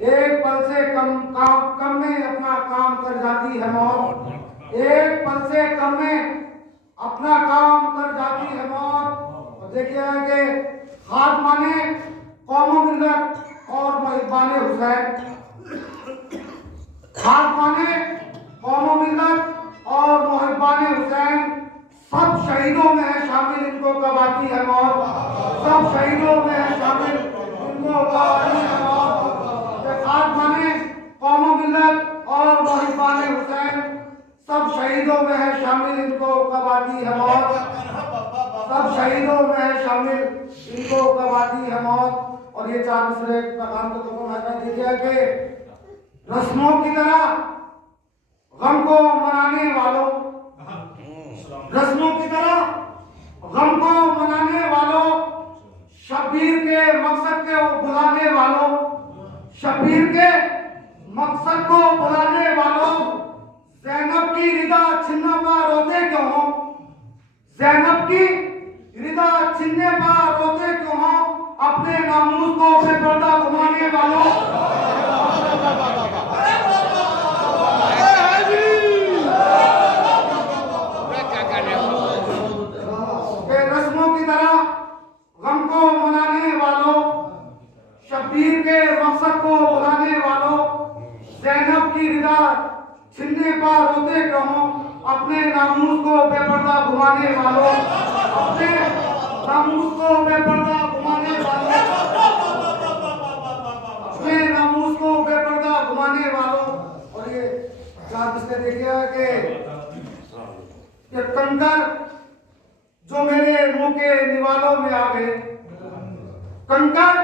एक पल से कम में अपना काम कर जाती है मौत। एक पल से कम में अपना काम कर जाती है मौत। और देखिए कि खाद माने कौम मिल्लत और मुहिब्बाने हुसैन, खाद माने कौम मिल्लत और मुहिब्बाने हुसैन, सब शहीदों में है शामिल, इनको कब आती है मौत। सब शहीदों में है शामिल, इनको कब आती है मौत। खाद माने कौम मिल्लत और मुहिब्बाने हुसैन, सब शहीदों में है शामिल, इनको कब आती है मौत। सब शहीदों में है शामिल, इनको कब आती है मौत। और ये चार मिसरे पैगाम को तो देखिए कि रस्मों की तरह गम को मनाने वालों, रस्मों की तरह गम को मनाने वालों, शब्बीर के मकसद को बुलाने वालों, शब्बीर के मकसद को बुलाने वालों, ज़ैनब की रिदा छिन्ने पर रोते क्यों हो, ज़ैनब की रिदा छिन्ने पर रोते क्यों हो, अपने नामूस को बेपर्दा घुमाने वालों। रस्मों की तरह गम को मनाने वालों, शब्बीर के मकसद को बुलाने वालों, ज़ैनब की रिदा छिन्ने पर रोते क्यों हो, अपने नामूस को बेपर्दा घुमाने वालों, अपने नामूस को बेपर्दा घुमाने वालों, अपने नामूस को बेपर्दा घुमाने वालों। और ये चार इसने देखिए कि कंकर जो मेरे मुंह के निवालों में आ गए, कंकर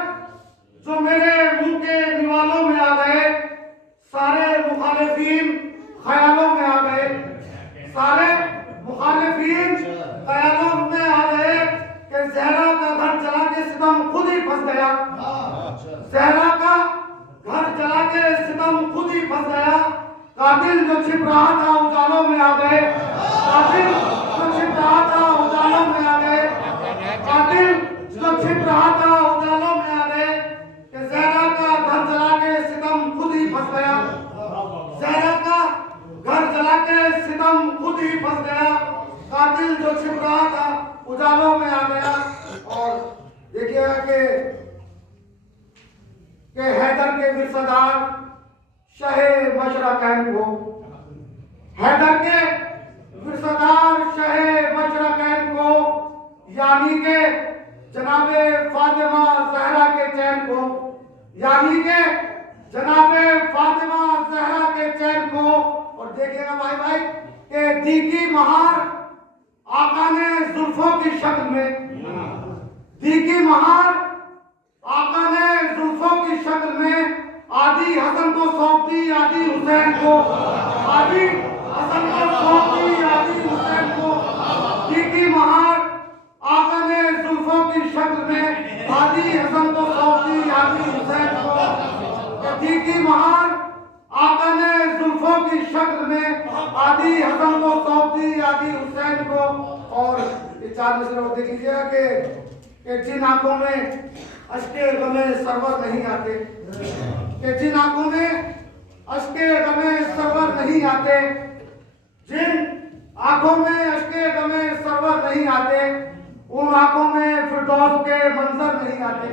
जो मेरे मुंह के निवालों में आ गए, सारे मुखालिफीन ख्यालों में आ गए, सारे मुखालिफीन ख्यालों में आ गए कि ज़हरा का घर जला के सितम खुद ही फंस गया, ज़हरा का घर जला के सितम खुद ही फंस गया। कातिल जो छिप रहा था उजालों में आ गए, कातिल जो छिप रहा था उजालों में आ गए, कातिल जो छिप रहा था उजालों में आ गए कि ज़हरा का घर जला के सितम खुद ही फंस गया, ज़हरा का घर जला के सितम खुद ही फंस गया। कातिल जो छिप रहा था उजालों में आ गया। और देखिएगा कि हैदर के विरसदार शाहे मशरकैन को, हैदर के विरसदार शाहे मशरकैन को, यानी के जनाबे फातिमा ज़हरा के चैन को, यानी के जनाबे फातिमा ज़हरा के चैन को। और देखिएगा भाई कि दीकी महार आका ने जुल्फों की शक्ल में, दीकी महार आका ने जुल्फों की शक्ल में आदि हसन को सौंप दी आदि हुसैन को, आदि हसन को सौंप दी आदि हुसैन को। दीकी महार आका ने जुल्फों की शक्ल में आदि हसन को सौंप दी आदि हुसैन को। दीकी महार आका ने जुल्फों की शक्ल में आदि हसन को सौंप दी आदि हुसैन को। और ये चार मिसरे देख लीजिएगा कि जिन आंखों में अश्के गमे सरवर नहीं आते, कि जिन आंखों में अश्के गमे सरवर नहीं आते, जिन आंखों में अश्के गमे सरवर नहीं आते, उन आंखों में फिरदौस के मंजर नहीं आते,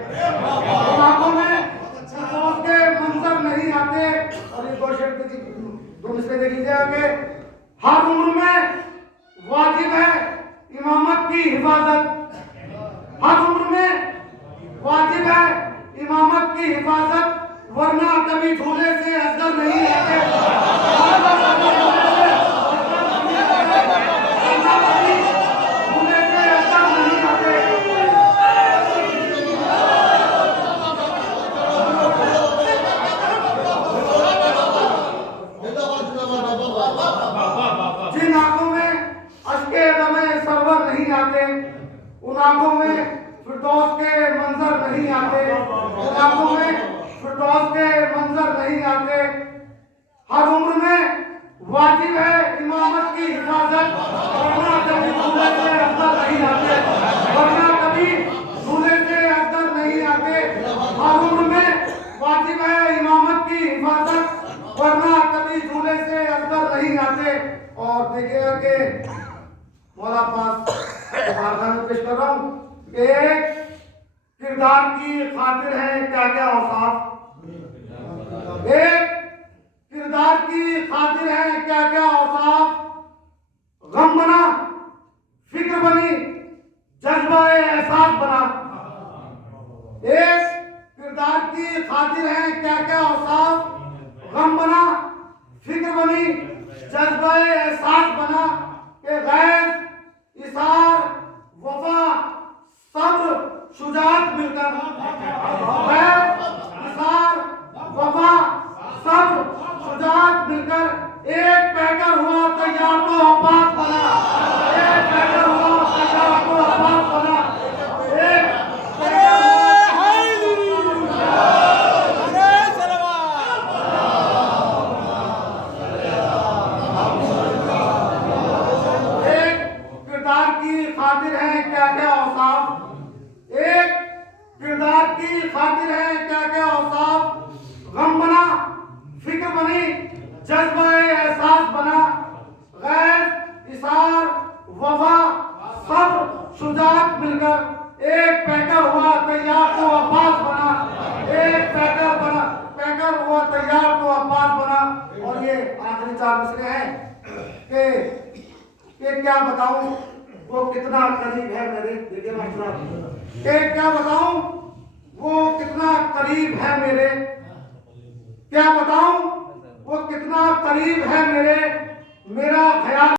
उन आंखों में फिरदौस के मंजर नहीं आते। और ये दो मिसरे देख लीजिएगा कि हर उम्र में वाजिब है इमामत की हिफाजत, हर उम्र में वाजिब है इमामत की हिफाजत, वरना कभी झूले से असगर नहीं आते, वरना कभी झूले से असगर नहीं आते। जिन आंखों में अश्के गमे सरवर नहीं आते, उन आंखों में फिरदौस के मंजर नहीं आते, उन आंखों में फिरदौस के मंजर नहीं आते। हर उम्र में वाजिब है इमामत की हिफाजत, वरना कभी झूले से असगर नहीं आते, वरना कभी झूले से असगर नहीं आते। हर उम्र में वाजिब है इमामत इस झूले से अंदर नहीं आते। और देखिएगा कि मौला पास में पेश कर रहा हूं। एक किरदार की खातिर है क्या क्या औसाफ, एक किरदार की खातिर है क्या क्या औसाफ, गम बना, फिक्र बनी, जज्बा एहसास बना। एक किरदार की खातिर है क्या क्या औसाफ, गम बना, फिक्र बनी, जज्बा एहसास बना कि गैर, इसार, वफा, सब्र, शुजात मिलकर, गैर, इसार, वफा, सब्र, शुजात मिलकर एक पैकर हुआ तैयार तो अब्बास बना, एक पैकर हुआ तैयार तो अब्बास बना, एक खातिर है क्या क्या औसाफ, एक किरदार की खातिर है क्या क्या औसाफ, गम बना, फिक्र बनी, जज्बा एहसास बना, गैर, इसार, वफा, सब्र, शुजात मिलकर एक पैकर हुआ तैयार तो अब्बास बना, एक पैकर हुआ तैयार तो अब्बास बना। और ये आखिरी 4 मिसरे हैं कि क्या बताऊं वो कितना करीब है मेरे, देखिए मास्टर, क्या बताऊं वो कितना करीब है मेरे, क्या बताऊं वो कितना करीब है मेरे, मेरा ख्याल